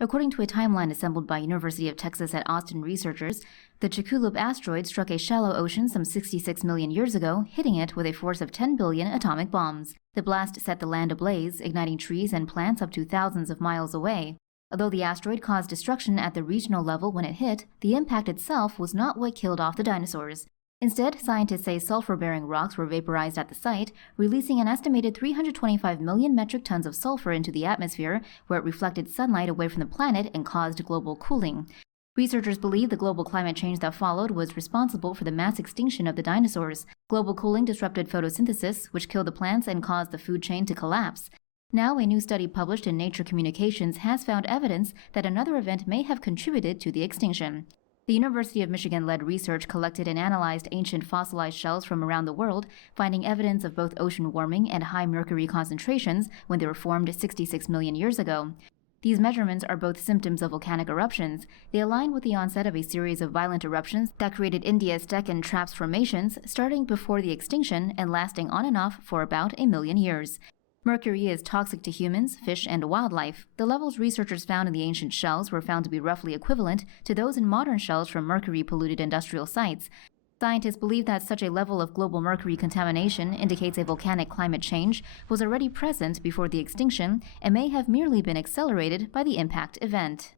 According to a timeline assembled by University of Texas at Austin researchers, the Chicxulub asteroid struck a shallow ocean some 66 million years ago, hitting it with a force of 10 billion atomic bombs. The blast set the land ablaze, igniting trees and plants up to thousands of miles away. Although the asteroid caused destruction at the regional level when it hit, the impact itself was not what killed off the dinosaurs. Instead, scientists say sulfur-bearing rocks were vaporized at the site, releasing an estimated 325 million metric tons of sulfur into the atmosphere, where it reflected sunlight away from the planet and caused global cooling. Researchers believe the global climate change that followed was responsible for the mass extinction of the dinosaurs. Global cooling disrupted photosynthesis, which killed the plants and caused the food chain to collapse. Now, a new study published in Nature Communications has found evidence that another event may have contributed to the extinction. The University of Michigan-led research collected and analyzed ancient fossilized shells from around the world, finding evidence of both ocean warming and high mercury concentrations when they were formed 66 million years ago. These measurements are both symptoms of volcanic eruptions. They align with the onset of a series of violent eruptions that created India's Deccan Traps formations, starting before the extinction and lasting on and off for about 1 million years. Mercury is toxic to humans, fish, and wildlife. The levels researchers found in the ancient shells were found to be roughly equivalent to those in modern shells from mercury-polluted industrial sites. Scientists believe that such a level of global mercury contamination indicates a volcanic climate change was already present before the extinction and may have merely been accelerated by the impact event.